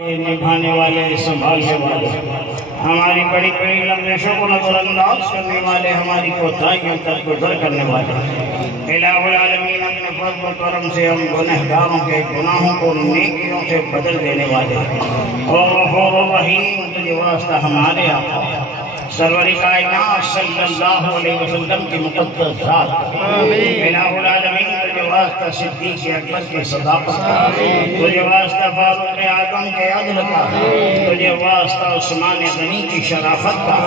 نبھانے والے، سنبھالنے والے، ہماری بڑی بڑی لمبشوں کو نظر انداز کرنے والے، ہماری کوتاہیوں تک گزر کرنے والے، الہ العالمین اپنے فضل و کرم سے ہم گنہگاروں کے گناہوں کو نیکیوں سے بدل دینے والے، اور غفور الرحیم تجھے واسطہ ہمارے آقا سرور کائنات صلی اللہ علیہ وسلم کی مقدس ذات، الہ العالمین تجھے واسطہ صدیق اکبر کی صداقت کا، تجھے واسطہ فاروق اعظم کے عدل کا، تجھے واسطہ عثمان غنی کی شرافت کا،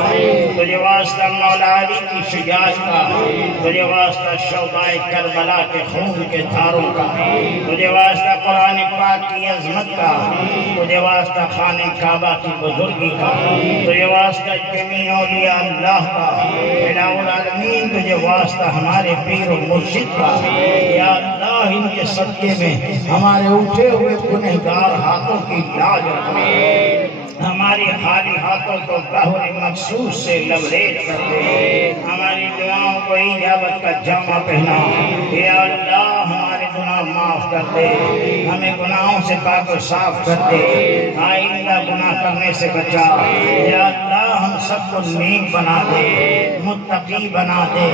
تجھے واسطہ مولا علی کی شجاعت کا، تجھے واسطہ شہداء کربلا کے خون کے دھاروں کا، تجھے واسطہ قرآن پاک کی عظمت کا، تجھے واسطہ خانہ کعبہ کی بزرگی کا، تجھے واسطہ جمیع اولیاء اللہ کا، الہ العالمین تجھے واسطہ ہمارے پیر و مرشد کا، یا اللہ ان کے صدقے میں ہمارے اٹھے ہوئے گنہگار ہاتھوں کی لاج رکھنا، ہماری خالی ہاتھوں کو بہر مخصوص سے لبریز کر دے، ہماری دعاؤں کو اجابت کا جامع پہنا، یا اللہ ہمارے گناہ معاف کر دے، ہمیں گناہوں سے پاک و صاف کر دے، آئندہ گناہ کرنے سے بچا، یا اللہ ہم سب کو نیک بنا دے، متقی بنا دے،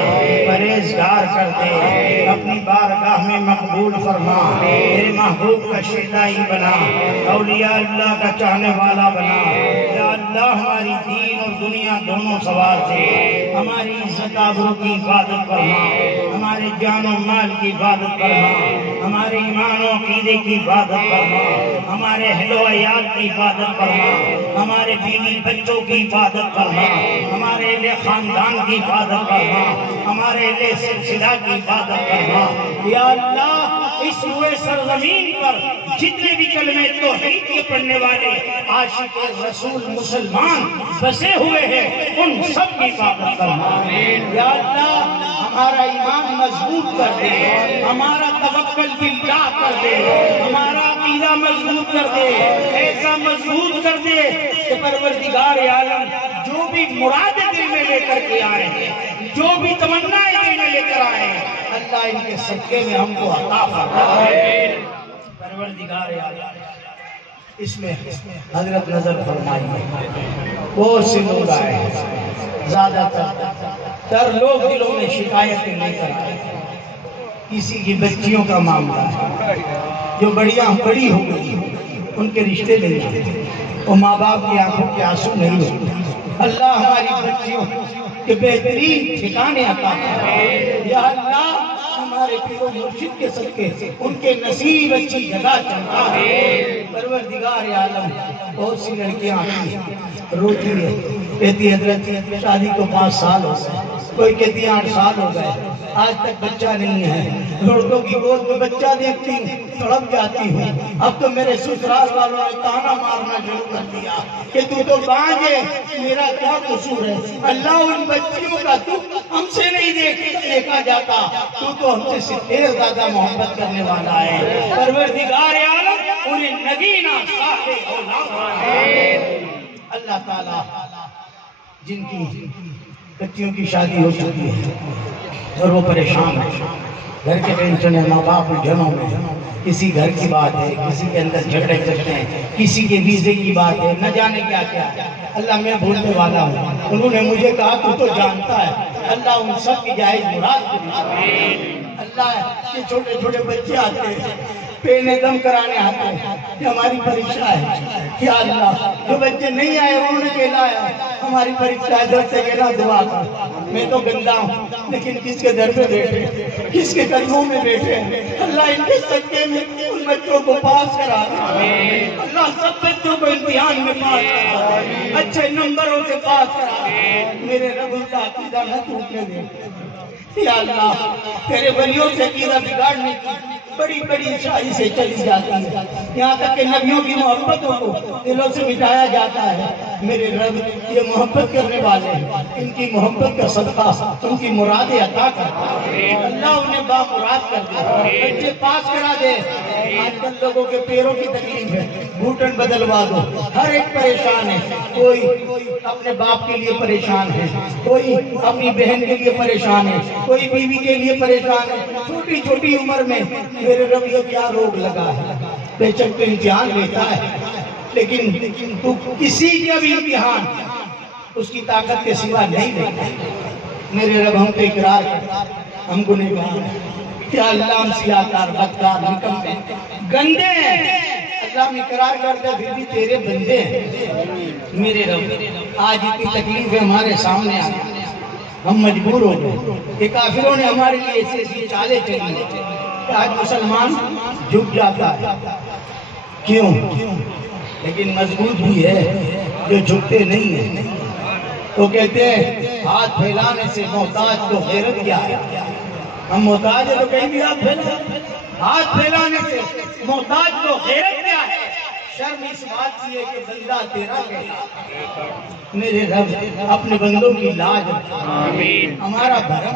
پرہیزگار کر دے، اپنی بارگاہ میں مقبول فرما، میرے محبوب کا شیدائی بنا، اولیاء اللہ کا چاہنے والا بنا، یا اللہ ہماری دین اور دنیا دونوں سوار سے، ہماری عزت آبرو کی حفاظت فرما، ہمارے جان و مال کی حفاظت فرما، ہمارے ایمان و عقیدے کی حفاظت فرما، ہمارے اہل و عیال کی حفاظت فرما، ہمارے بیوی بچوں کی حفاظت فرما، ہمارے اہل خاندان کی حفاظت فرما، ہمارے اہل سلسلہ کی حفاظت فرما، یا اللہ اس روئے سرزمین پر جتنے بھی کلمہ توحید کے پڑھنے والے عاشق رسول مسلمان بسے ہوئے ہیں ان سب کی حفاظت فرما، یا اللہ ہمارا ایمان مضبوط کر دے، ہمارا توکل باللہ کر دے، ہمارا عقیدہ مضبوط کر دے، ایسا مضبوط کر دے کہ پروردگار عالم جو بھی مراد دل میں لے کر کے آئے ہیں، جو بھی تمنائیں دل میں لے کر آئے ہیں، اللہ ان کے صدقے میں ہم کو عطا فرما، پروردگار عالم اس میں حضرت نظر فرمائیے، بہت سے لوگ آئے ہیں، زیادہ تر لوگ دلوں میں شکایتیں لے کر آئے، کسی کی بچیوں کا معاملہ ہے جو بڑی ہو گئی، ان کے رشتے نہیں ہوتے، وہ ماں باپ کی آنکھوں کے آنسو نہیں ہوتے، اللہ ہماری بچیوں کے بہترین ٹھکانے عطا فرما، یا اللہ ہمارے پیر و مرشد کے صدقے ان کے نصیب اچھی جگہ چلتا ہے، پروردگار عالم بہت سی لڑکیاں آتی ہیں روتی ہے، کہتی حضرت شادی کو 5 سال ہو گئے، کوئی کہتی 8 سال ہو گئے، آج تک بچہ نہیں ہے، لڑکوں کی گود میں بچہ دیکھتی ہوں تڑپ جاتی ہوں، اب تو میرے سسرال والوں نے تانا مارنا شروع کر دیا کہ تو بانجھ ہے، میرا کیا قصور ہے، اللہ ان بچیوں کا تو ہم سے نہیں دیکھا جاتا، تو ہم سے ستیر زیادہ محبت کرنے والا ہے، پروردگار عالم انہیں نگینا صاحب اولاد، اللہ تعالیٰ جن کی بچیوں کی شادی ہو چکی ہے اور وہ پریشان ہے، گھر کے ٹینشن ہے، ماں باپ الجھنوں میں، کسی گھر کی بات ہے، کسی کے اندر جھگڑے چلتے ہیں، کسی کے ویزے کی بات ہے، نہ جانے کیا کیا ہے، اللہ میں بھولنے والا ہوں، انہوں نے مجھے کہا تو جانتا ہے، اللہ ان سب کی جائز مراد کرے، اللہ یہ چھوٹے چھوٹے بچے آتے ہیں پینے دم کرانے آتے ہیں کہ ہماری پریشا ہے، یا اللہ جو بچے نہیں آئے انہوں نے کہلایا ہماری پریشا ہے، در سے کہنا دعا کر، میں تو گندا ہوں لیکن کس کے در پہ بیٹھے، کس کے قدموں میں بیٹھے، اللہ ان کے صدقے میں ان بچوں کو پاس کرا، اللہ سب بچوں کو امتحان میں پاس کرا، اچھے نمبروں سے پاس کرا، میرے رب کا عقیدہ نہ ٹوٹنے دے، یا اللہ تیرے ولیوں سے عقیدہ بگاڑنے کی بڑی بڑی شاعری سے چلی جاتی ہے، یہاں تک کہ نبیوں کی محبتوں کو دلوں سے مٹایا جاتا ہے، میرے رب یہ محبت کرنے والے ہیں، ان کی محبت کا صدقہ ان کی مرادیں عطا کر، اللہ انہیں بامراد کر دے، بچے پاس کرا دے، آج کل لوگوں کے پیروں کی تکلیف ہے، گھٹن بدلوا دو، ہر ایک پریشان ہے، کوئی اپنے باپ کے لیے پریشان ہے، کوئی اپنی بہن کے لیے پریشان ہے، کوئی بیوی کے لیے پریشان ہے، چھوٹی چھوٹی عمر میں میرے رب یہ کیا روگ لگا ہے، بے شک تو امتحان لیتا ہے، لیکن تو کسی کا بھی امتحان اس کی طاقت کے سوا نہیں دیتا۔ میرے رب ہم کو اقرار کرتا، ہم کو نہیں کہا کہ اللہ ہم سیاہکار، بدکار، نکمے، گندے ہیں۔ اللہ ہم اقرار کرتے پھر بھی تیرے بندے ہیں۔ میرے رب آج اتنی تکلیفیں ہمارے سامنے آ گئی، ہم مجبور ہو گئے کہ کافروں نے ہمارے لیے ایسی چالیں چلی کہ آج مسلمان جھک جاتا ہے۔ کیوں؟ لیکن مضبوط بھی ہے جو جھکتے نہیں ہیں۔ وہ کہتے ہیں ہاتھ پھیلانے سے محتاج کو غیرت کیا ہے۔ ہم محتاج ہیں تو کہیں بھی ہاتھ پھیلائیں، ہاتھ پھیلانے سے محتاج کو غیرت کیا ہے۔ شرم اس بات کی ہے کہ بندہ تیرا کہتا۔ میرے رب اپنے بندوں کی لاج ہمارا بھرم،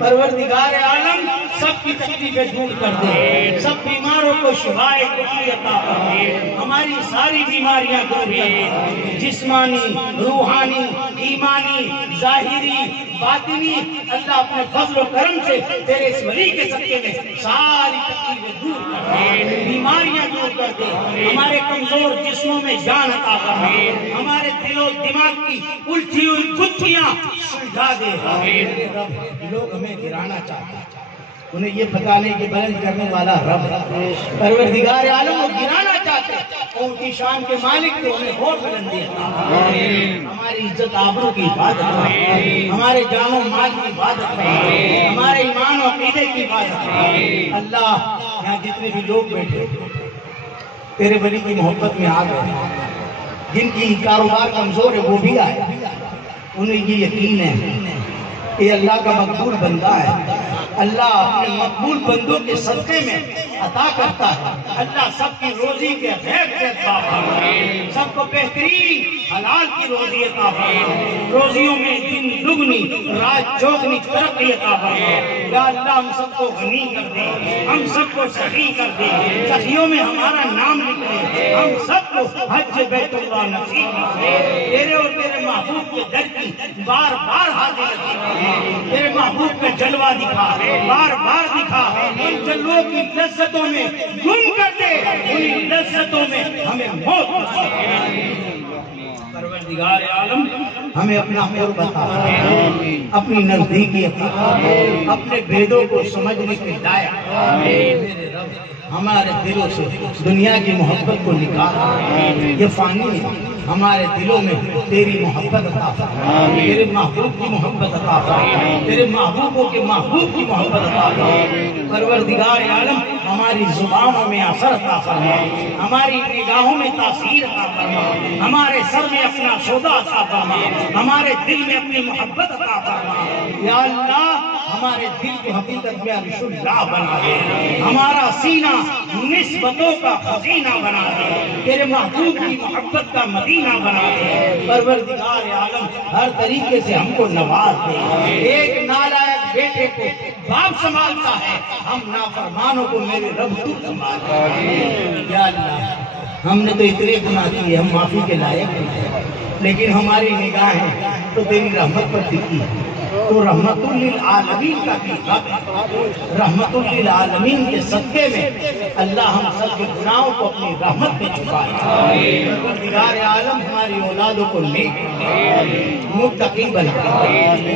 پروردگار عالم سب کی تکلیفیں دور کر دے، سب بیماروں کو شفائے کلی عطا فرما، ہماری ساری بیماریاں دور کر دے، جسمانی، روحانی، ایمانی، ظاہری، باطنی۔ اللہ اپنے فضل و کرم سے تیرے اس ولی کے صدقے میں ساری تکلیفیں دور کر دے، بیماریاں دور کر دے، ہمارے کمزور جسموں میں جان عطا فرما، ہمارے دل و دماغ کی الجھی ہوئی گتھیاں سلجھا دے۔ لوگ ہمیں گرانا چاہتے ہیں، انہیں یہ پتا نہیں کہ بلند کرنے والا رب پروردگار عالم کو گرانا چاہتے ہیں۔ ان کی شان کے مالک کو ہمیں اور بلندی عطا فرما، ہماری عزت آبرو کی حفاظت فرما، ہمارے جان و مال کی حفاظت فرما، ہمارے ایمان و عقیدے کی حفاظت فرما۔ اللہ یہاں جتنے بھی لوگ بیٹھے تیرے ولی کی محبت میں آ گئے، جن کی کاروبار کمزور ہے وہ بھی آئے، انہیں یہ یقین ہے کہ اللہ کا مقبول بندہ ہے، اللہ اپنے مقبول بندوں کے صدقے میں عطا کرتا ہے۔ اللہ سب کی روزی کے غیب سے عطا فرما، سب کو بہترین حلال کی روزی عطا فرما، روزیوں میں دن دگنی رات چوگنی ترقی عطا فرما۔ یا اللہ ہم سب کو غنی کر دے، ہم سب کو سخی کر دے، سخیوں میں ہمارا نام لکھے، ہم سب کو حج بیت اللہ نصیب کرے، تیرے اور تیرے محبوب کے در کی بار بار حاضر رکھے، تیرے محبوب کا جلوہ دکھا، بار بار دکھا، ان جلووں کی لذتوں میں گم کر دے، ان لذتوں میں ہمیں موت نصیب کر۔ پروردگار عالم ہمیں اپنا قرب عطا فرما، اپنی نزدیکی عطا فرما، اپنے بیدوں کو سمجھنے کے لائق میرے رب ہمارے دلوں سے دنیا کی محبت کو نکال، یہ فانی ہے، ہمارے دلوں میں تیری محبت عطا فرما، تیرے محبوب کی محبت عطا فرما، تیرے محبوبوں کے محبوب کی محبت عطا فرما۔ پروردگار عالم ہماری زبانوں میں اثر عطا فرما، ہماری نگاہوں میں تاثیر عطا فرما، ہمارے سر میں اپنا سودا عطا فرما، ہمارے دل میں اپنی محبت عطا فرما۔ یا اللہ ہمارے دل کو حقیقت میں عرش اللہ بنا دے، ہمارا سینہ نسبتوں کا خزینہ بنا دے، تیرے محبوب کی محبت کا مدینہ بنا دے۔ پروردگار عالم ہر طریقے سے ہم کو نواز دے، ایک نالائق بیٹے کو باپ سنبھالتا ہے، ہم نافرمانوں کو میرے رب تو سنبھالتا ہے۔ یا اللہ ہم نے تو اتنے گناہ کیے، ہم معافی کے لائق ہیں، لیکن ہماری نگاہیں تو تیری رحمت پر ٹکی ہے، تو رحمت للعالمین کا بھی رب، رحمت للعالمین کے صدقے میں اللہ ہم سب کے گناہوں کو اپنی رحمت میں چھپائے۔ پروردگار عالم ہماری اولادوں کو نیک متقی بنا،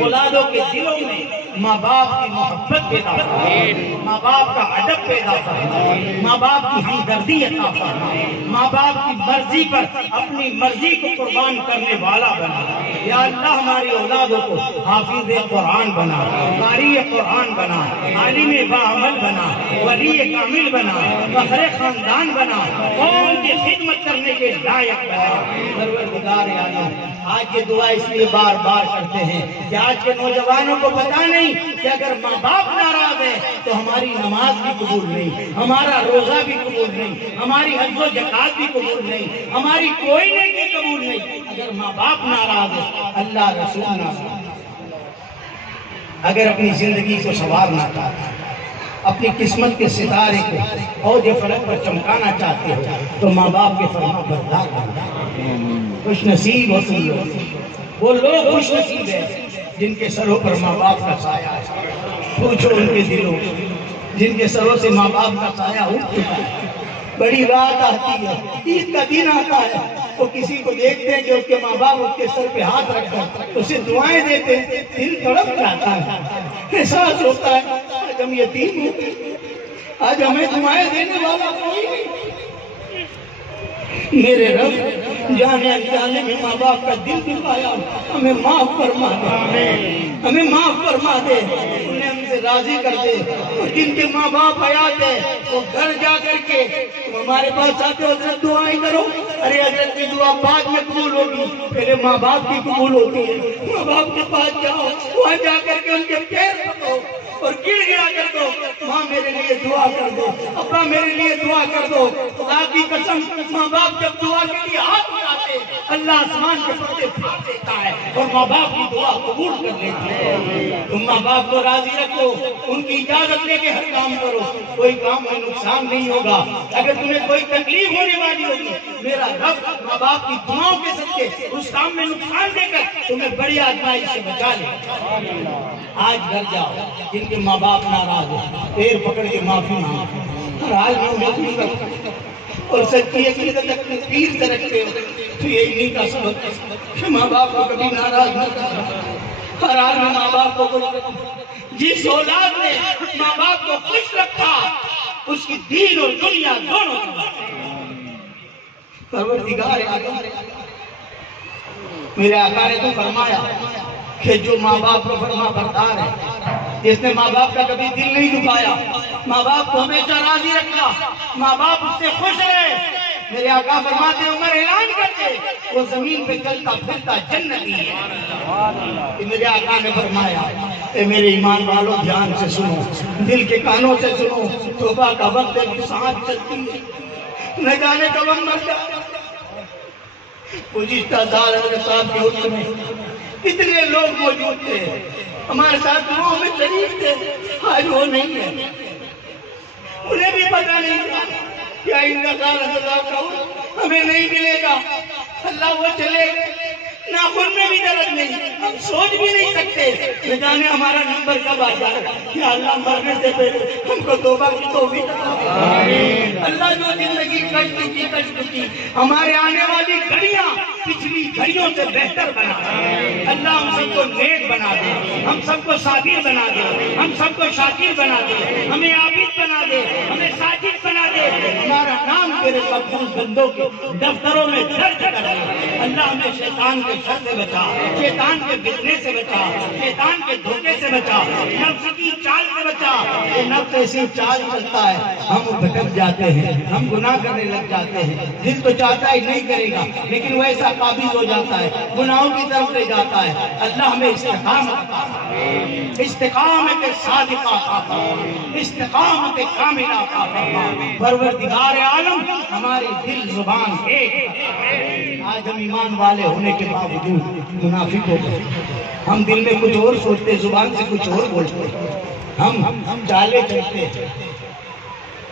اولادوں کے دلوں میں ماں باپ کی محبت پیدا فرما، ماں باپ کا ادب پیدا فرما، ماں باپ کی ہمدردی عطا فرما، ماں باپ کی مرضی پر اپنی مرضی کو قربان کرنے والا بنا۔ یا اللہ ہماری اولادوں کو حافظ قرآن بنا، قاری قرآن بنا، عالم باعمل بنا، ولی کامل بنا، فخر خاندان بنا، قوم کی خدمت کرنے کے لائق بنا۔ پروردگار عالم آج یہ دعا اس لیے بار بار کرتے ہیں کہ آج کے نوجوانوں کو پتہ نہیں کہ اگر ماں باپ ناراض ہے تو ہماری نماز بھی قبول نہیں، ہمارا روزہ بھی قبول نہیں، ہماری حج و زکات بھی قبول نہیں، ہماری کوئی نیکی قبول نہیں۔ اگر ماں باپ ناراض ہے، اللہ رسول ناراض، اگر اپنی زندگی کو سنوارنا چاہتے ہیں، اپنی قسمت کے ستارے کو اوج فلک پر چمکانا چاہتے ہو تو ماں باپ کے فرما بردار بنو۔ خوش نصیب ہو تم لوگ، وہ لوگ خوش نصیب ہیں جن کے سروں پر ماں باپ کا سایہ ہے۔ پوچھو ان کے دلوں، جن کے سروں سے ماں باپ کا سایہ اٹھ چکا ہے، بڑی رات آتی ہے، عید کا دن آتا ہے، وہ کسی کو دیکھتے ہیں کہ اس کے ماں باپ اس کے سر پہ ہاتھ رکھ کر اسے دعائیں دیتے ہیں، دل تڑپ جاتا ہے، احساس ہوتا ہے آج ہم یتیم ہوتے ہیں، آج ہمیں دعائیں دینے والا کوئی نہیں۔ میرے رب جانے جانے میں ماں باپ کا دل دکھایا، ہمیں معاف فرما دے، ہمیں معاف فرما دے، انہیں ہم سے راضی کر دے، اور جن کے ماں باپ حیات ہے وہ گھر جا کر کے تم ہمارے پاس آتے ہو، حضرت دعائیں کرو، ارے حضرت کی دعا بعد میں قبول ہوگی، پہلے ماں باپ کی قبول ہوتی ہے۔ ماں باپ کے پاس جاؤ، وہاں جا کر کے ان کے پیر پکڑو اور گڑ گڑا کر دو، ماں میرے لیے دعا کر دو، ابا میرے لیے دعا کر دو۔ خدا کی قسم ماں باپ جب دعا کے لیے ہاتھ اٹھاتے اللہ آسمان کے پردے پھاڑ دیتا ہے اور ماں باپ کی دعا قبول کر لیتا ہے۔ تم ماں باپ کو راضی رکھو، ان کی اجازت لے کے ہر کام کرو، کوئی کام میں نقصان نہیں ہوگا۔ اگر تمہیں کوئی تکلیف ہونے والی ہوگی میرا رب ماں باپ کی دعاؤں کے صدقے اس کام میں نقصان دے کر تمہیں بڑی آزمائش سے بچا لے۔ آج گھر جاؤ، جن کے ماں باپ ناراض ہیں پیر پکڑ کے معافی مانگو، ہر حال میں معافی کرو، اور سچی عقیدت اپنے پیر سے رکھتے ہو تو یہ انہی کا سبب ہے کہ ماں باپ کو کبھی ناراض نہ کرنا، ہر حال میں ماں باپ کو خوش رکھنا۔ جس اولاد نے ماں باپ کو خوش رکھا اس کی دین اور دنیا دونوں پروردگار اعظم میرے آقا نے تو فرمایا کہ جو ماں باپ کو فرما بردار ہے، جس نے ماں باپ کا کبھی دل نہیں دکھایا، ماں باپ کو ہمیشہ راضی رکھا، ماں باپ اس سے خوش رہے، میرے آقا فرماتے عمر اعلان کرتے وہ زمین پہ چلتا پھرتا جنتی ہے۔ کہ میرے آقا نے فرمایا اے میرے ایمان والو دھیان سے سنو، دل کے کانوں سے سنو، توبہ کا وقت ہے، سانس چلتی ہے، نہ جانے کب ہم مر جائیں۔ گزشتہ سال حضرت صاحب کے حکم میں اتنے لوگ موجود تھے، ہمارے ساتھ دعاؤں میں شریک تھے، آج وہ نہیں ہے، انہیں بھی پتہ نہیں تھا کہ آئندہ سال حضرت صاحب کا حکم ہمیں نہیں ملے گا، اللہ وہ چلے ناخن میں بھی درد نہیں، ہم سوچ بھی نہیں سکتے نہ جانے ہمارا نمبر کب آ جائے گا۔ یا اللہ مرنے سے پہلے ہم کو توبہ کی توفیق عطا فرما۔ اللہ جو زندگی کٹ چکی ہمارے آنے والی گھڑیاں پچھلی گھڑیوں سے بہتر بنا دے، اللہ ہم سب کو نیک بنا دے، ہم سب کو صابر بنا دے، ہم سب کو شاکر بنا دے، ہمیں عابد بنا دے، ہمیں ساجد بنا دے، ہمارا نام تیرے مقبول بندوں کے دفتروں میں درج کر دے۔ اللہ ہمیں شیطان کے شر سے بچا، شیطان کے فتنے سے بچا، شیطان کے دھوکے سے بچا، نفس کی چال سے بچا۔ یہ نفس ایسی چال چلتا ہے ہم بھٹک جاتے ہیں، ہم گناہ کرنے لگ جاتے ہیں، دل تو چاہتا ہے نہیں کرے گا لیکن وہ ایسا قابض ہو جاتا ہے، گناہوں کی طرف لے جاتا ہے۔ اللہ ہمیں استقامت صادقہ عطا فرما، استقامت کاملہ عطا فرما۔ پروردگار عالم ہماری دل زبان ایک۔ آج ہم ایمان والے ہونے کے باوجود منافق ہو گئے، ہم دل میں کچھ اور سوچتے، زبان سے کچھ اور بولتے، ہم چالیں چلتے،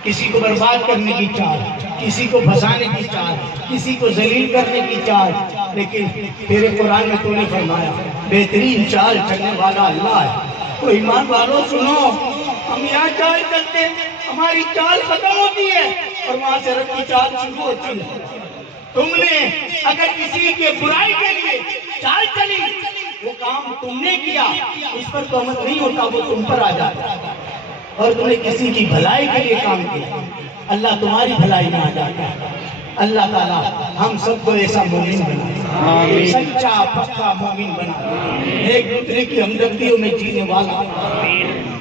کسی کو برباد کرنے کی چال، کسی کو پھنسانے کی چال، کسی کو ذلیل کرنے کی چال، لیکن تیرے قرآن میں تو نے فرمایا بہترین چال چلنے والا اللہ ہے۔ تو ایمان والوں سنو، ہم یہاں چال چلتے ہماری چال ختم ہوتی ہے اور وہاں سے رب کی چال شروع ہوتی ہے۔ تم نے اگر کسی کے برائی کے لیے چال چلی، وہ کام تم نے کیا، اس پر تہمت نہیں ہوتا، وہ تم پر آ جاتا، اور تم نے کسی کی بھلائی کے لیے کام کیا، اللہ تمہاری بھلائی میں آ جاتا ہے۔ اللہ تعالیٰ ہم سب کو ایسا مومن بنا، سچا پکا مومن بنا، ایک دوسرے کی ہمدردیوں میں جینے والا۔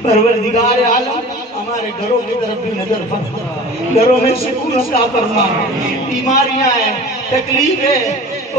پروردگار عالم ہمارے گھروں کی طرف بھی نظر فرما، گھروں میں سکون عطا فرما، بیماریاں ہیں، تکلیف ہے،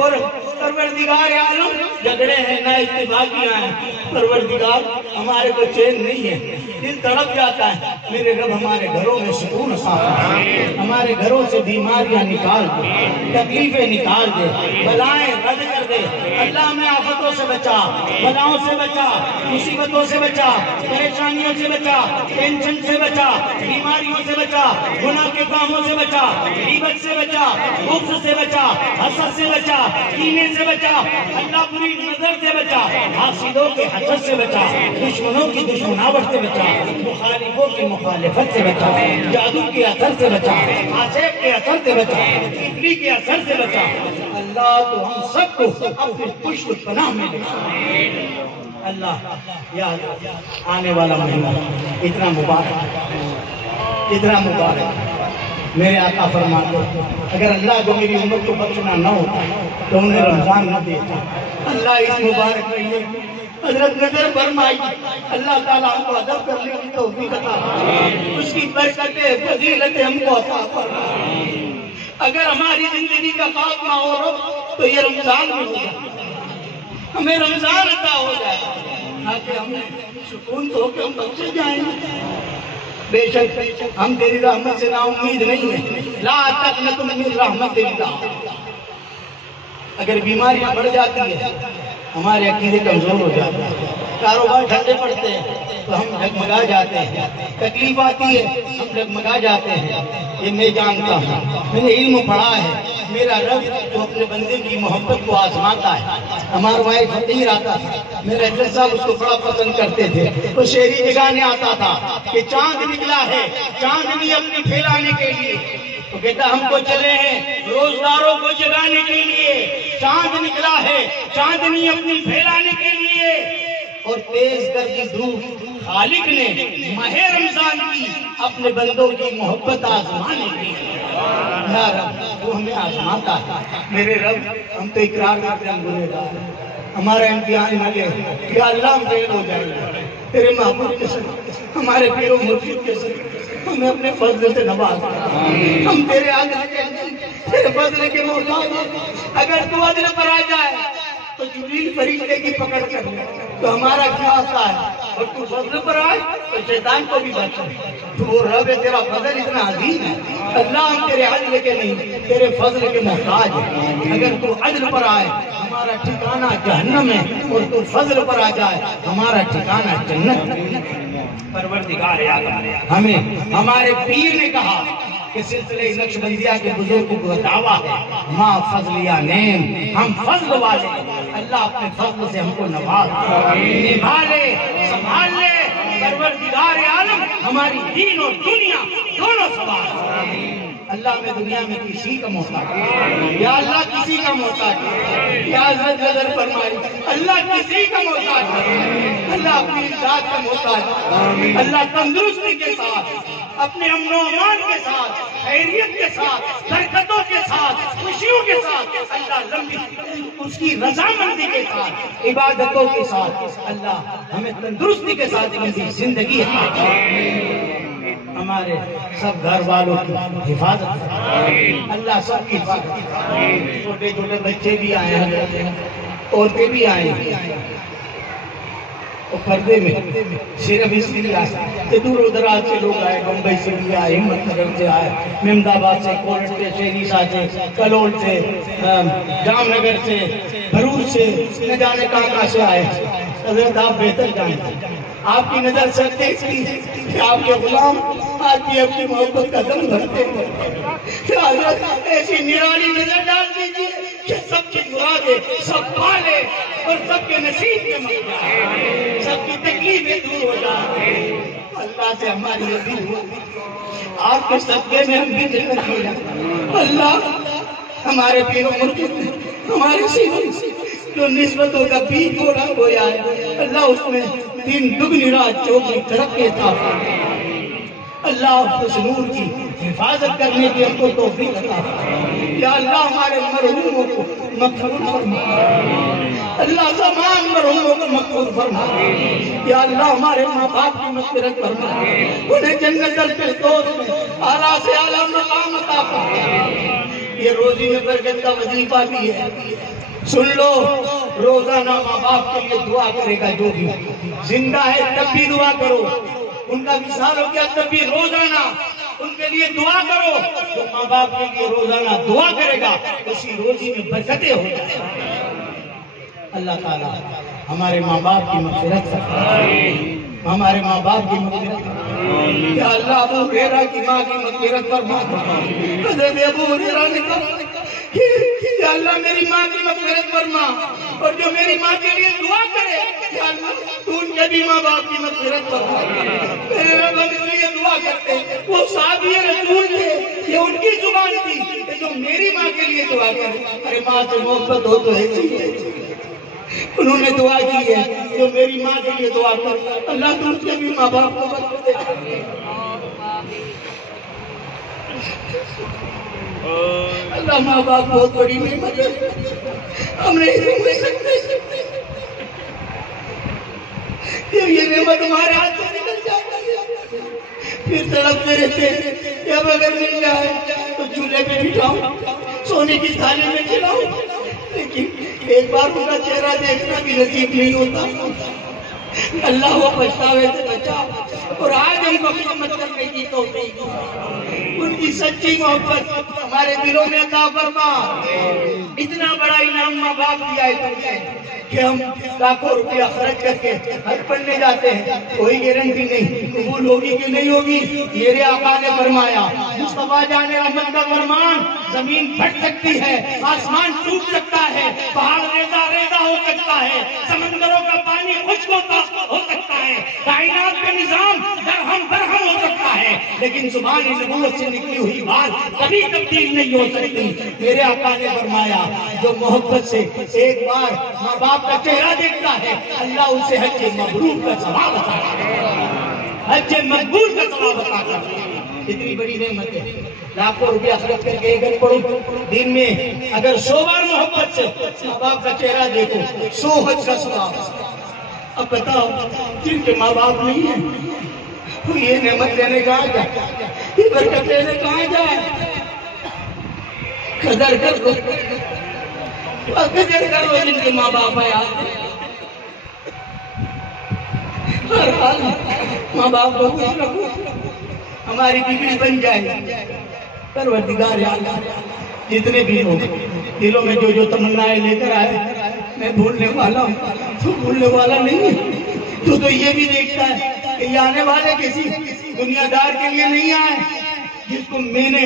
اور پروردگار عالم جھگڑے ہیں، نہ اتفاقیاں ہیں، پروردگار ہمارے کو چین نہیں ہے، دل تڑپ جاتا ہے، میرے رب ہمارے گھروں میں سکون عطا فرما، ہمارے گھروں سے بیماریاں نکال دے، تکلیفیں نکال دے، بلائیں رد کر دے۔ اللہ ہمیں آفتوں سے بچا، بلاؤں سے بچا، مصیبتوں سے بچا، پریشانیوں سے بچا، ٹینشن سے بچا، بیماریوں سے بچا، گناہ کے کاموں سے بچا، غیبت سے بچا، بغض سے بچا، حسد سے بچا، کینے فتنے سے بچا اللہ، بری نظر سے بچا، حاسدوں کے حسد سے بچا، دشمنوں کی دشمناوٹ سے بچا، مخالفوں کی مخالفت سے بچا، جادو کے اثر سے بچا، آسیب کے اثر سے بچا، تیتلی کے اثر سے بچا اللہ۔ تو ہم سب کو اپنے پشت پناہ میں لے اللہ۔ یا آنے والا مہینہ اتنا مبارک، اتنا مبارک، میرے آقا فرماتے اگر اللہ کو میری امت کو بخشنا نہ ہوتا تو انہیں رمضان نہ دیتا۔ اللہ اس مبارک مہینے حضرت نظر فرمائی، اللہ تعالیٰ ہم کو ادب کرنے کی توفیق عطا فرمائے، اس کی برکتیں فضیلتیں ہم کو عطا فرمائے۔ اگر ہماری زندگی کا خاتمہ ہو تو یہ رمضان میں ہو جائے، ہمیں رمضان عطا ہو جائے تاکہ ہم سکون تو ہو کہ ہم بخشے جائیں۔ بے شک ہم تیری رحمت سے نا امید نہیں ہیں، لا تقنطوا من رحمت اللہ۔ اگر بیماریاں بڑھ جاتی ہیں ہمارے عقیدے کمزور ہو جاتے ہیں، کاروبار ٹھنڈے پڑتے ہیں تو ہم ڈگمگا جاتے ہیں، تکلیف آتی ہے ہم ڈگمگا جاتے ہیں۔ یہ میں جانتا ہوں، میں نے علم پڑھا ہے، میرا رب جو اپنے بندے کی محبت کو آزماتا ہے۔ ہمارا بھائی فقیر آتا تھا، میرے اجل صاحب اس کو بڑا پسند کرتے تھے، وہ شعری جگانے آتا تھا کہ چاند نکلا ہے چاندنی اپنی پھیلانے کے لیے، تو کہتا ہم کو چلے ہیں روزداروں کو جگانے کے لیے، چاند نکلا ہے چاندنی اپنی پھیلانے کے لیے، اور تیز گردی دھوپ خالق نے ماہ رمضان کی اپنے بندوں کی محبت آزمانے کے لیے۔ یا رب وہ ہمیں آزماتا ہے، میرے رب ہم تو اقرار کرتے ہیں گنہگار ہیں، ہمارا امتحان نہ لے کہ اللہ ہم فیل ہو جائیں گے، تیرے محبوب کے ساتھ ہمارے پیر و مرشد کے ساتھ ہمیں اپنے فضل سے نواز، ہم تیرے عدل کے تیرے فضل کے محتاج ہیں۔ اگر تو عدل پر آ جائے تو جبریل فرشتے کی پکڑ کر تو ہمارا کیا ہوتا ہے، اور تو فضل پر آئے تو شیطان کو بھی بچا۔ تو وہ رب تیرا فضل اتنا عظیم ہے، اللہ ہم تیرے عدل کے نہیں تیرے فضل کے محتاج ہیں۔ اگر تو عدل پر آئے ہمارا ٹھکانہ جہنم ہے، اور تو فضل پر آ جائے ہمارا ٹھکانہ جنت ہے۔ پروردگار عالم ہمیں ہمارے پیر نے کہا کہ سلسلہ نقشبندیہ کے بزرگوں کو دعویٰ ہے، ما فضل یا نیم، ہم فضل والے، اللہ اپنے فضل سے ہم کو نواز نبھالے سنبھال لے۔ پروردگار عالم ہماری دین اور دنیا دونوں سنبھال۔ اللہ میں دنیا میں کسی کا محتاج ہے، یا اللہ کسی کا محتاج ہے، یا حضرت نظر فرمائی اللہ کسی کا محتاج ہے، اللہ اپنی ذات کا محتاج ہے، اللہ تندرستی کے ساتھ اپنے امن و امان کے ساتھ خیریت کے ساتھ برکتوں کے ساتھ خوشیوں کے ساتھ اللہ لمبی اس کی رضامندی کے ساتھ عبادتوں کے ساتھ اللہ ہمیں تندرستی کے ساتھ لمبی زندگی عطا فرمائے۔ ہمارے سب گھر والوں کی حفاظت اللہ سب کی حفاظت، چھوٹے چھوٹے بچے بھی آئے ہیں، عورتیں بھی آئے ہیں، اور پردے میں صرف اس لیے آئے کہ دور و دراز سے لوگ آئے، بمبئی سے بھی آئے، ہمت نگر سے آئے، محمد آباد سے، کوٹ سے، شہریسا سے، کلول سے، جام نگر سے، بھروچ سے، نہ جانے کہاں سے آئے۔ حضرت آپ بہتر جانتے، آپ کی نظر سے دیکھتی کہ آپ کے غلام آپ کی اپنی محبت کا دم بھرتے ہیں، کہ حضرت ایسی نرالی نظر ڈال دیجیے کہ سب کی مرادیں سب پالے اور سب کے نصیب میں مل جائے، سب کی تکلیفیں دور ہو جائے۔ اللہ سے ہماری اپیل ہو آپ کے صدقے میں ہم بھی جنت ہو جائیں۔ اللہ ہمارے پیر و مرشد ہمارے سینے جو نسبتوں کا بیج بولا ہویا ہے اللہ اس میں دن دگنی رات چوگنی ترقی عطا فرمائے۔ اللہ اس نور کی حفاظت کرنے کی ہم کو توفیق عطا فرمائے۔ یا اللہ ہمارے مرحوموں کو مغفور فرما، اللہ تمام مرحوموں کو مغفور فرما، یا اللہ ہمارے ماں باپ کی مغفرت فرما، انہیں جنت الفردوس میں اعلیٰ سے اعلیٰ مقام عطا فرما۔ یہ روزی میں برکت کا وظیفہ بھی ہے، سن لو روزانہ ماں باپ کے لیے دعا کرے گا، جو بھی زندہ ہے تب بھی دعا کرو، ان کا وصال ہو گیا تب بھی روزانہ ان کے لیے دعا کرو، جو ماں باپ کے لیے روزانہ دعا کرے گا اسی روزی میں برکتیں ہو جائیں۔ اللہ تعالیٰ ہمارے ماں باپ کی مغفرت فرمائے، ہمارے ماں باپ کی مغفرت فرمائے۔ یا اللہ ابو ہریرہ کی ماں کی مغفرت فرما، حضرت ابو ہریرہ نے کہا یا اللہ میری ماں کی مغفرت فرما، اور جو میری ماں کے لیے دعا کرے یا اللہ تو ان کے بھی ماں باپ کی مغفرت فرما۔ میرے رب ہم اس لیے دعا کرتے ہیں، وہ صحابی رسول تھے، یہ ان کی زبان تھی کہ جو میری ماں کے لیے دعا کرے، ارے ماں سے محبت ہو تو ایسی ہے۔ انہوں نے دعا کی ہے جو میری ماں کے لیے دعا کر، اللہ تو اس کے بھی ماں باپ کو برکت دے۔ اللہ ماں باپ بہت بڑی نعمت ہے، ہم نہیں سمجھ سکتے کہ یہ نعمت ہمارے ہاتھ سے نکل جاتی ہے، پھر تڑپتے رہتے ہیں کہ اب اگر مل جائے تو چولہے پہ بٹھاؤں، سونے کی تھالی میں کھلاؤں، لیکن ایک بار ان کا چہرہ دیکھنا بھی نصیب نہیں ہوتا۔ اللہ وہ پچھتاوے سے بچا، اور آج ہم کو خدمت کرنے کی توفیق، ان کی سچی محبت ہمارے دلوں میں عطا فرما۔ اتنا بڑا انعام ماں باپ دیا ہے تمہیں کہ ہم لاکھوں روپیہ خرچ کر کے حج پڑھنے جاتے ہیں، کوئی گارنٹی نہیں قبول ہوگی کہ نہیں ہوگی۔ میرے آقا نے فرمایا، مصطفیٰ جان رحمت کا فرمان، زمین پھٹ سکتی ہے، آسمان ٹوٹ سکتا ہے، پہاڑ ریزہ ریزہ ہو سکتا ہے، سمندروں کا پانی خشک ہو سکتا ہے، کائنات کا نظام درہم برہم ہو سکتا ہے، لیکن زبان نبوت سے نکلی ہوئی بات کبھی تبدیل نہیں ہو سکتی۔ میرے آقا نے فرمایا، جو محبت سے ایک بار ماں باپ کا چہرہ دیکھتا ہے، اللہ اسے حج مبرور کا ثواب عطا کرتا ہے، حج مقبول کا ثواب عطا کرتا ہے۔ اتنی بڑی نعمت ہے، لاکھوں روپیہ خرچ کر کے اگر پڑھو، دن میں اگر 100 بار محبت سے ماں باپ کا چہرہ دیکھو، 100 حج کا ثواب۔ اب بتاؤ جن کے ماں باپ نہیں ہیں تو یہ نعمت لینے کہاں جائے، یہ برکت لینے کہاں جائے؟ قدر کر دو، قدر کرو جن کے ماں باپ ہیں۔ ہر حال ماں باپ کو خوش رکھو، ہماری بگڑی بن جائے۔ پروردگار جتنے بھی لوگ دلوں میں جو تمنائیں لے کر آئے، میں بھولنے والا ہوں، تو بھولنے والا نہیں ہے۔ تو یہ بھی دیکھتا ہے کہ یہ آنے والے کسی دنیا دار کے لیے نہیں آئے، جس کو میں نے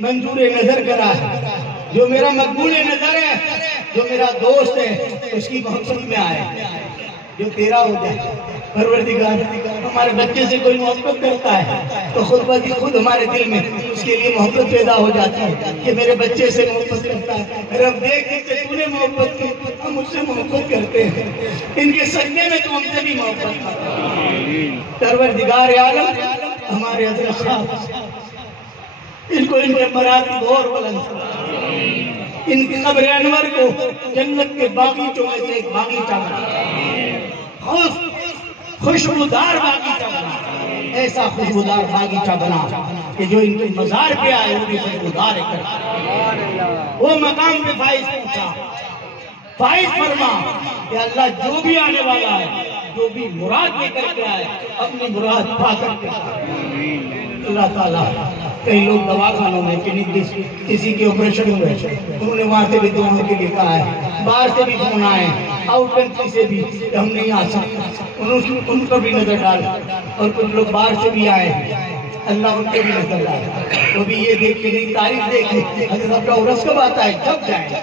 منظور نظر کرا ہے، جو میرا مقبول نظر ہے، جو میرا دوست ہے، اس کی محبت میں آئے، جو تیرا ہو جائے۔ پروردگار ہمارے بچے سے کوئی محبت کرتا ہے تو خود بخود خود ہمارے دل میں اس کے لیے محبت پیدا ہو جاتی ہے کہ میرے بچے سے محبت کرتا ہے۔ رب دیکھ کہ تو نے محبت کی، ہم اس سے محبت کرتے ہیں، ان کے سجدے میں تو ہم سے بھی محبت کرتا ہے۔ پروردگار عالم ہمارے حضرت صاحب، ان کو ان کے مراتب اور بلند، ان کی قبر انور کو جنت کے باغیچوں میں سے ایک باغیچہ بنا، خوشبودار باغیچہ بنا، ایسا خوشبودار باغیچہ بنا کہ جو ان کے مزار پہ آئے ان کی خوشبودار کرتا۔ وہ مقام پہ فائز پہنچا، فائز فرما کہ اللہ جو بھی آنے والا ہے، جو بھی مراد لے کر کے آئے، اپنی مراد پا کر کے اللہ تعالیٰ۔ کئی لوگ دواخانوں میں کسی کے آپریشن ہوئے، انہوں نے وہاں سے بھی دعاؤں کے لیے کہا ہے، باہر سے بھی فون آئے، آؤٹ کنٹری سے بھی ہم نہیں آ سکتے، ان پر بھی نظر ڈال، اور کچھ لوگ باہر سے بھی آئے، اللہ ان کے بھی نظر ڈال، وہ بھی یہ دیکھ کے نہیں تاریخ دیکھے حضرت اپنا عرص کب آتا ہے، جب جائے،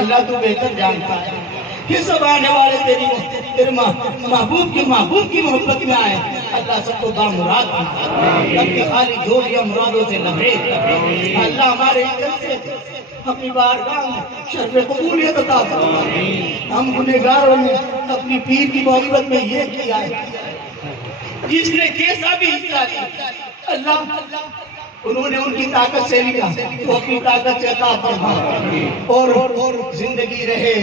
اللہ تو بہتر جانتا ہے کہ سب آنے والے تیرے محبوب کی محبت میں آئے، اللہ سب کو بامراد بنا، رب کی خالی جھولیاں مرادوں سے لبریز کرے۔ اللہ ہمارے عزت سے اپنی بارگاہ میں شرف قبولیت عطا فرما۔ ہم گنہگاروں نے اپنی پیر کی محبت میں یہ کیا ہے، جس نے کیسا بھی حصہ لیا، اللہ انہوں نے ان کی طاقت سے لیا، وہ اپنی طاقت سے عطا فرما، اور زندگی رہے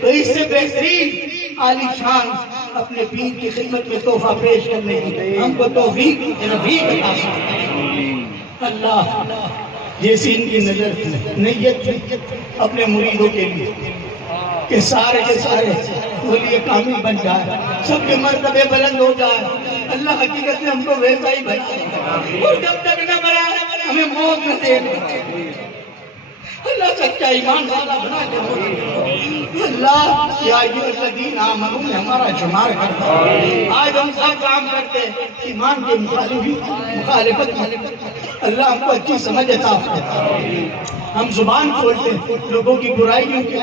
تو اس سے بہترین عالی شان اپنے پیر کی خدمت میں تحفہ پیش کرنے کی ہم کو توفیق عطا فرما۔ اللہ جیسی ان کی نظر نیت تھی اپنے مریدوں کے لیے کہ سارے کے سارے ولی کامل بن جائے، سب کے مرتبے بلند ہو جائے، اللہ حقیقت میں ہم کو ویسا ہی بنا، اور جب تک نہ بنا ہمیں موت نہ دے۔ اللہ سچا ایمان والا بنا کے اللہ یا الذین آمنوا میں ہمارا شمار کرتا ہے۔ آج ہم سب کام کرتے ہیں ایمان کے مخالفت میں، اللہ ہم کو اچھی سمجھ عطا فرمائے۔ ہم زبان کھولتے ہیں لوگوں کی برائیوں کے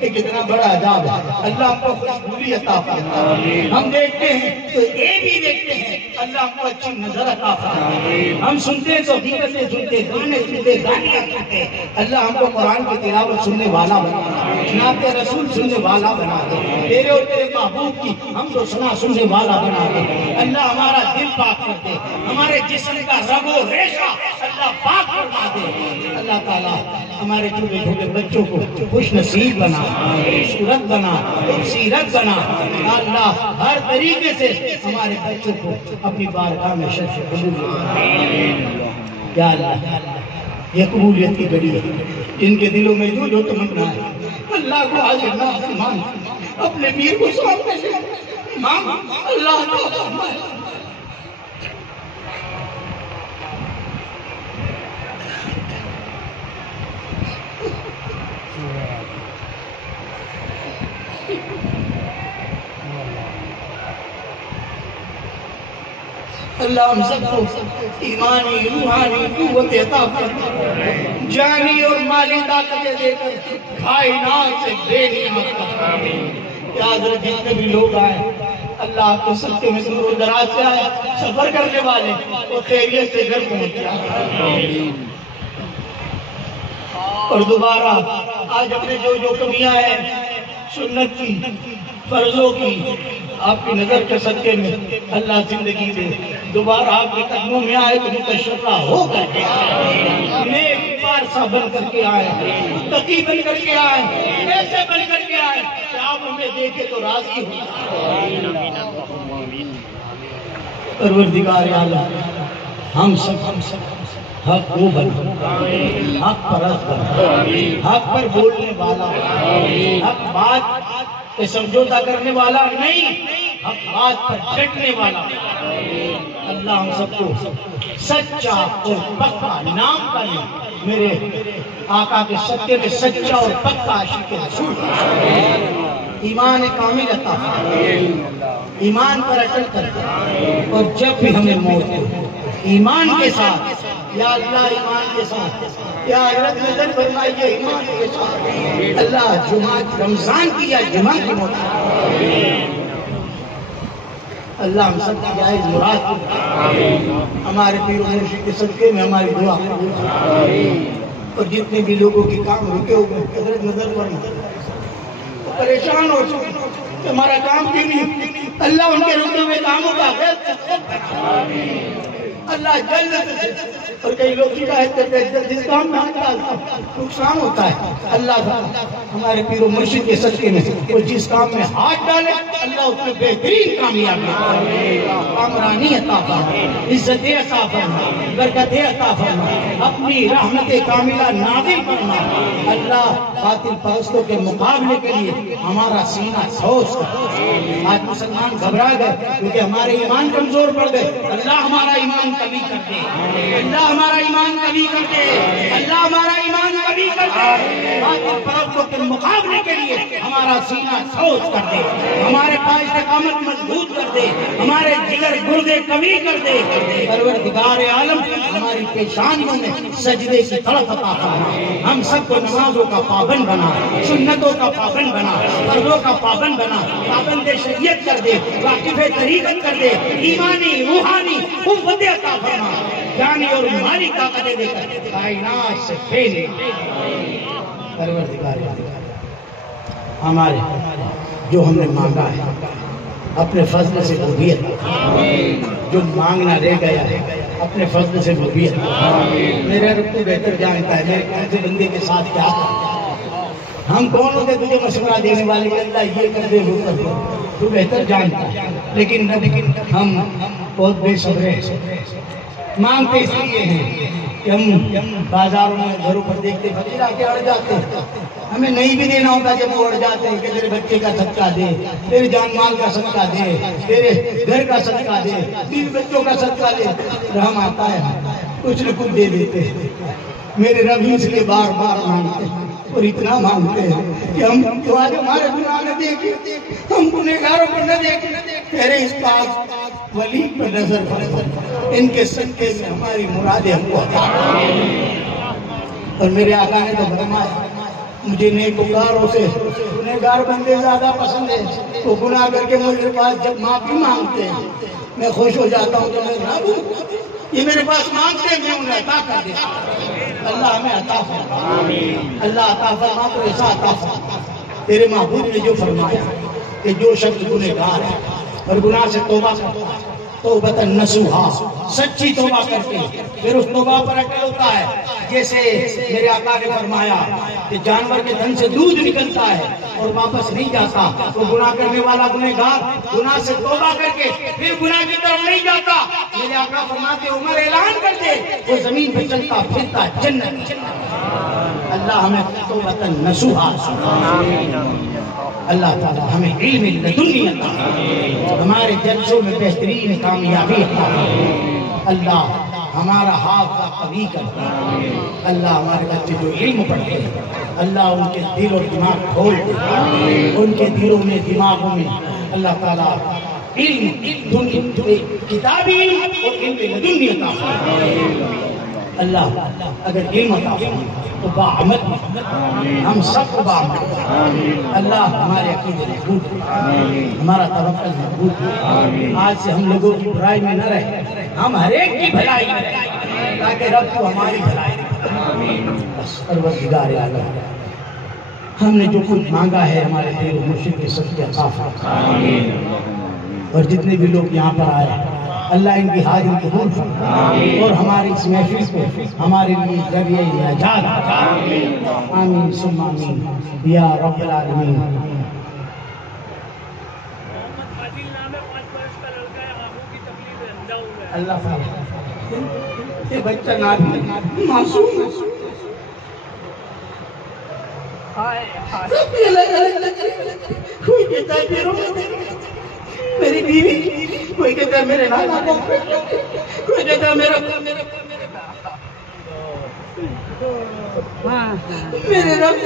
یہ کتنا بڑا عذاب ہے، اللہ ہم کو خوشبوئی عطا فرمائے۔ ہم دیکھتے ہیں تو یہ بھی دیکھتے ہیں، اللہ ہم کو اچھی نظر عطا فرمائے۔ ہم سنتے ہیں تو حقیقتیں سنتے، گانے سنتے، گالیاں سنتے، اللہ ہم کو قرآن کی تلاوت سننے والا بنا دے، نعت رسول سننے والا بنا دے، تیرے اور تیرے محبوب کی حمد و ثنا سننے والا بنا دے۔ اللہ ہمارا دل پاک کر دے، ہمارے جسم کا رگ و ریشہ اللہ پاک فرما دے۔ اللہ تعالیٰ ہمارے چھوٹے چھوٹے بچوں کو خوش نصیب بنا، صورت بنا، سیرت بنا۔ اللہ ہر طریقے سے ہمارے بچوں کو اپنی بارگاہ میں شرف قبول بنا۔ یا اللہ یہ قبولیت کی گھڑی ہے، جن کے دلوں میں جو تمنا ہے اللہ کو حاضر ناظر مان، اپنے پیر کو سامنے سے مانگ، اللہ کو فرمائے۔ اللہ ہم سب کو ایمانی روحانی قوت عطا فرمائے، جانی اور مالی طاقتیں دے کر کائنات سے بے نعمت کر۔ یا حضرت جتنے بھی لوگ آئے اللہ آپ کے سب کے میں دور و دراز سے آئے، سفر کرنے والے وہ خیریت سے گھر پہنچ جائے۔ اور دوبارہ آج ہم نے جو کمیاں ہیں سنت کی، فرضوں کی، آپ کی نظر کے صدقے میں اللہ زندگی دے، دوبارہ آپ کے قدموں میں آئے تو متشرہ ہو کر کے آئے، نیک پارسا بن کر کے آئے، تقی بن کر کے آئے، ایسے بن کر کے آئے کہ آپ ہمیں دیکھے تو راضی ہو۔ پروردگار عالم ہم سب حق وہ بنا، حق پرست بنا، حق پر بولنے والا، حق بات کہ سمجھوتا کرنے والا نہیں، حق بات پر ڈٹنے والا۔ اللہ ہم سب کو سچا اور پکا نام کا نہیں، میرے آقا کے صدقے میں سچا اور پکا عاشق رسول ایمان کامل عطا فرمائے، ایمان پر اٹل کرتے، اور جب بھی ہمیں موت ہو ایمان کے ساتھ، یا اللہ ایمان کے ساتھ، یا حضرت نظر فرمائیے ایمان کے ساتھ، اللہ جمعہ رمضان کی یا جمعہ کی موت، اللہ ہم سب کی جائز مراد کو ہمارے پیر و مرشد کے صدقے میں ہماری دعا اور جتنے بھی لوگوں کے کام رکے ہوئے حضرت نظر فرمائیے پریشان ہو چکے کہ ہمارا کام کیوں نہیں، اللہ ان کے رکے ہوئے کاموں کا اللہ جلد سے، اور کئی لوگ شکایت کرتے ہیں جس کام میں نقصان ہوتا ہے، اللہ ہمارے پیر و مرشد کے صدقے میں وہ جس کام میں ہاتھ ڈالے اللہ اس میں بہترین کامیابی کامرانی عطا فرمائے، عزت عطا فرمائے، برکت عطا فرمائے، اپنی رحمت کاملہ نازل فرمائے۔ اللہ باطل پرستوں کے مقابلے کے لیے ہمارا سینہ ٹھوس کر، آج مسلمان گھبرا گئے کیونکہ ہمارے ایمان کمزور پڑ گئے، اللہ ہمارا ایمان کبھی کر دے، اللہ ہمارا ایمان کبھی کر دے، اللہ ہمارا ایمان کبھی کر دے، باطل پرستوں کے مقابلے کے لیے ہمارا سینہ ٹھوس کر دے، ہمارے پاس استقامت مضبوط کر دے، ہمارے جگر گردے قوی کر دے، پروردگار عالم ہماری پیشانیوں میں سجدے کی تڑپ عطا فرما، ہم سب کو نمازوں کا پابند بنا، سنتوں کا پابند بنا، فرضوں کا پابند بنا، پابند شریعت کر دے، واقف طریقت کر دے، ایمانی روحانی قوت عطا فرما، جانی اور مالی طاقتیں دے کر کائنات سے پھیلے۔ پروردگار ہمارے جو ہم نے مانگا ہے اپنے فضل سے عطیت، جو مانگنا رہ گیا ہے اپنے فضل سے عطیت، میرے رب تو بہتر جانتا ہے میرے کون سے بندے کے ساتھ کیا کرتا، ہم کون ہوتے تجھے مشورہ دینے والے کہ اللہ یہ کر دے وہ کر دے، تو بہتر جانتا ہے، لیکن ہم بہت بے صبر ہیں، مانگتے اس لیے ہیں کہ ہم بازاروں میں گھروں پر دیکھتے فقیر آ کے اڑ جاتے ہیں، ہمیں نہیں بھی دینا ہوتا جب وہ اڑ جاتے ہیں کہ تیرے بچے کا صدقہ دے، تیرے جان مال کا صدقہ دے، تیرے گھر کا صدقہ دے، بیوی بچوں کا صدقہ دے، رحم آتا ہے کچھ نہ کچھ دے دیتے ہیں، میرے رب ہی اس کے بار بار مانگتے ہیں اور اتنا مانگتے ہیں کہ ہم تو آج ہمارے گناہ نہ دیکھیں، ہم گنہگاروں کو نہ دیکھیں، تیرے اس پاک ولی پر نظر پڑے، ان کے صدقے سے ہماری مرادیں ہم کو عطا کریں۔ اور میرے آقا نے تو فرمایا مجھے نیکوکاروں سے گنہگار بندے زیادہ پسند ہیں، وہ گناہ کر کے مجھے پاس جب معافی مانگتے ہیں میں خوش ہو جاتا ہوں کہ میں رب یہ میرے پاس مانگتے ہیں میں انہیں عطا کر دیتا ہوں۔ اللہ ہمیں عطا فرما، اللہ عطا فرما تو ایسا عطا فرما۔ تیرے محبوب نے جو فرمایا کہ جو شخص گنہگار ہے اور گناہ سے توبہ کرتا ہے توبۃ نصوحا، سچی توبہ کر کے پھر اس توبہ پر اٹل ہوتا ہے، جیسے میرے آقا نے فرمایا کہ جانور کے تن سے دودھ نکلتا ہے اور واپس نہیں جاتا، تو گناہ کرنے والا گنہگار گناہ سے توبہ کر کے پھر گناہ کی طرف نہیں جاتا، میرے آقا فرماتے عمر اعلان کر دے وہ زمین پہ چلتا پھرتا جنت۔ اللہ ہمیں توبۃ نصوحا، اللہ تعالیٰ ہمیں علم لدنی عطا، ہمارے جلسوں میں بہترین کامیابی عطا، اللہ ہمارا حافظہ قوی کر، اللہ ہمارے بچے جو علم پڑھتے ہیں اللہ ان کے دل اور دماغ کھول دے، ان کے دلوں میں دماغوں میں اللہ تعالیٰ علم کتابی علم اور علم لدنی عطا۔ اللہ اگر علم عطا تو باعمل ہم سب کو باعمل، اللہ ہمارے عقیدے مضبوط، ہمارا توکل مضبوط، آج سے ہم لوگوں کی برائی میں نہ رہے، ہم ہر ایک کی بھلائی میں رہے تاکہ رب کو ہماری بھلائی۔ بس پروردگار عالم ہم نے جو کچھ مانگا ہے ہمارے پیر مرشد کے صدقے عطا فرما، اور جتنے بھی لوگ یہاں پر آئے اللہ ان کی حاضری قبول فرما اور ہماری اس محفل کو ہمارے لیے ذریعہ نجات، آمین ثم آمین یا رب العالمین۔ اللہ تعالیٰ یہ بچہ نابینا معصوم ہے، کوئی کہتا ہے میرے میری بیوی، کوئی کہتا ہے میرے نانا کو، کوئی کہتا ہے میرے رب۔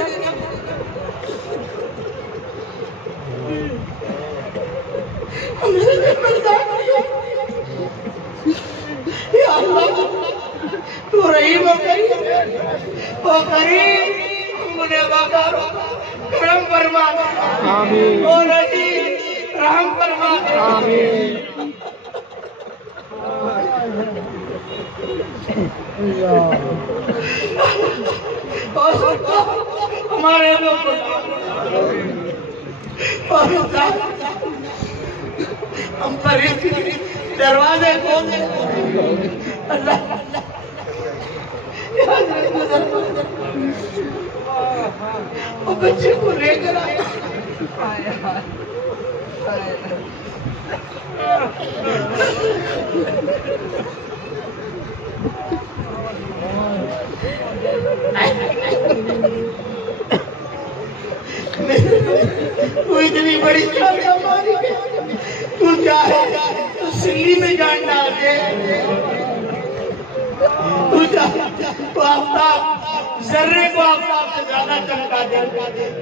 یا اللہ تو رحیم و کریم و کریم گنہگاروں کرم فرما، آمین، او رحیم رحم فرما، آمین۔ ہمارے لوگ ہم پر دروازے کھول دے اللہ، وہ بچے کو لے کر آیا، تو اتنی بڑی چاہتا ماری تو چاہے تو سلی میں جان ڈال دے، تو چاہے تو آفتاب ذرے کو آفتاب سے زیادہ چمکا دے،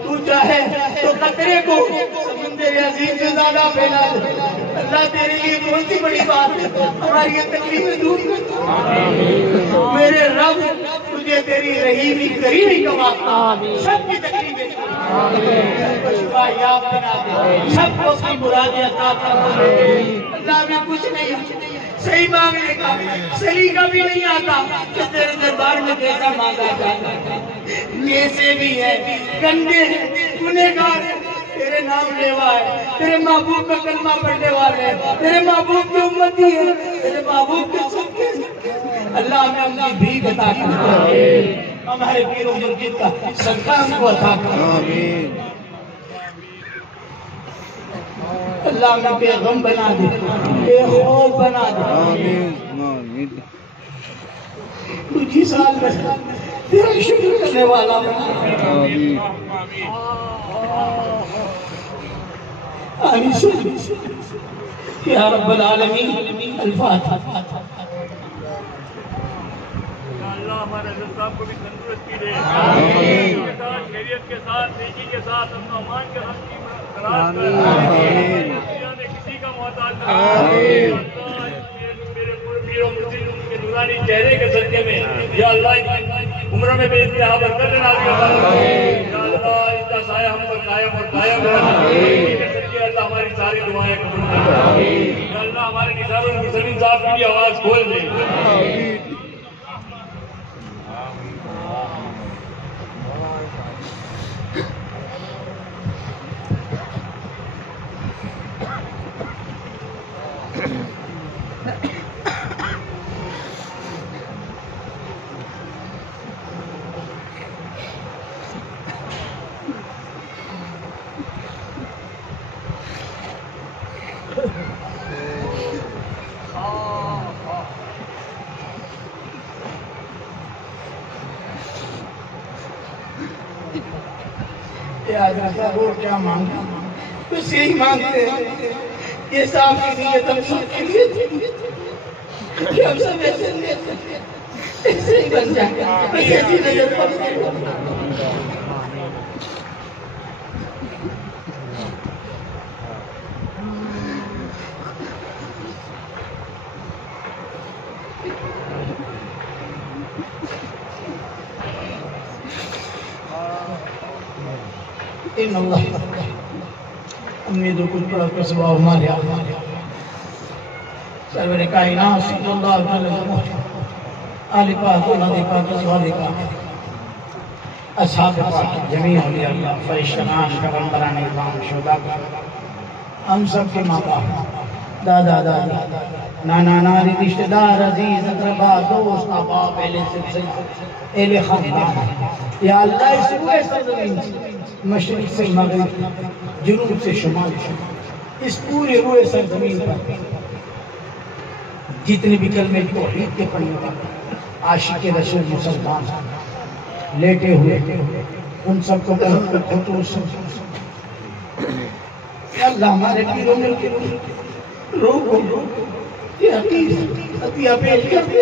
تو چاہے تو قطرے کو سمندر عظیم سے زیادہ پھیلا دے۔ اللہ تیرے لیے کون سی بڑی بات ہے، ہماری یہ تکلیفیں دور کر، میرے رب تجھے تیری رحیمی کریمی کا واسطہ سب کی تکلیفیں سب کو شفا یاب بنا دے، سب کو اپنی مرادیں عطا فرما۔ اللہ میں کچھ نہیں صحیح مانگنے کا سلیقہ بھی نہیں آتا کہ تیرے دربار میں کیسا مانگا جاتا، کیسے بھی ہے، گندے ہیں، گنہگار ہیں، تیرے نام لیوا ہے، تیرے محبوب کا کلمہ پڑھنے والے ہیں، تیرے محبوب کی امتی ہے، تیرے محبوب کے صدقے اللہ ہمیں اپنی بھیک عطا کر، ہمارے پیر و مرشد کا صدقہ ہم کو عطا کر، اللہ ہمیں بے غم بنا دے، بے خوف بنا دے، تجھی سال میں تیرا شکر کرنے والا بنا، آمین یا رب العالمین۔ الفاتحہ۔ اللہ ہمارے حضرت صاحب کو بھی تندرستی دے، خیریت کے ساتھ نیکی کے ساتھ امن و امان کے حق کی تلاش کر، کسی کا محتاج نہ میرے پیر و مرشد کے نورانی چہرے کے صدقے میں یا اللہ عمروں میں بھی انتہا برکت نازل فرما، یا اللہ اس کا سایہ ہم پر قائم اور قائم رہا، اللہ ہماری ساری دعائیں قبول کرنا، یا اللہ ہمارے نثار المرسلین صاحب کی آواز کھول دے۔ وہ کیا مانگا بس یہی مانگتے ہیں، یہ صاحب کی نیت ہم سب کے لیے تھی کہ ہم سب ایسے ہی بن جائیں گے، بس ایسی نظر پر ان اللہ امید و کچھ پڑا کر سوا ہمارے سرور کائنات صلی اللہ علیہ وسلم آل پاک اولاد پاک ازواج پاک اصحاب پاک جمیع اولیاء اللہ فرشتگان پیغمبران اکرام شہداء ہم سب کے ماں باپ دادا دادا نانا نانی رشتہ دار عزیز اقربا دوست احباب اہل سلسلہ اہل خاندان یا اللہ اس روئے سرزمین سے مشرق سے مغرب جنوب سے شمال اس پورے روئے سرزمین پر جتنے بھی کلمے توحید کے پڑھنے والے عاشق رسول مسلمان لیٹے ہوئے ان سب کو خطوط اللہ ہمارے پیروں میں روح یہ عطیہ پیش کرتے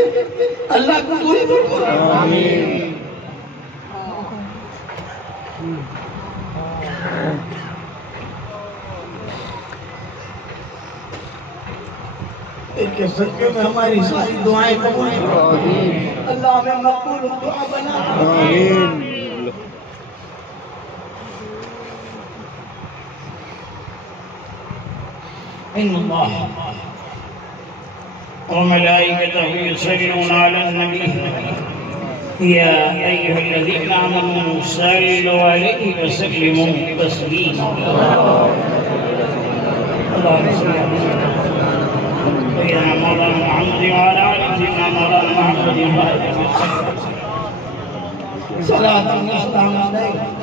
اللہ کو دوری کرو آمین ایک صدقے میں ہماری ساری دعائیں قبول کرو اللہ ہمیں مقبول دعا بنا آمین ان اللہ وملائكته يصلون على النبي يا أيها الذين آمنوا صلوا عليه وسلموا تسليما اللهم صل على سيدنا مولانا محمد وعلى آل سيدنا مولانا محمد صلاة الله عليه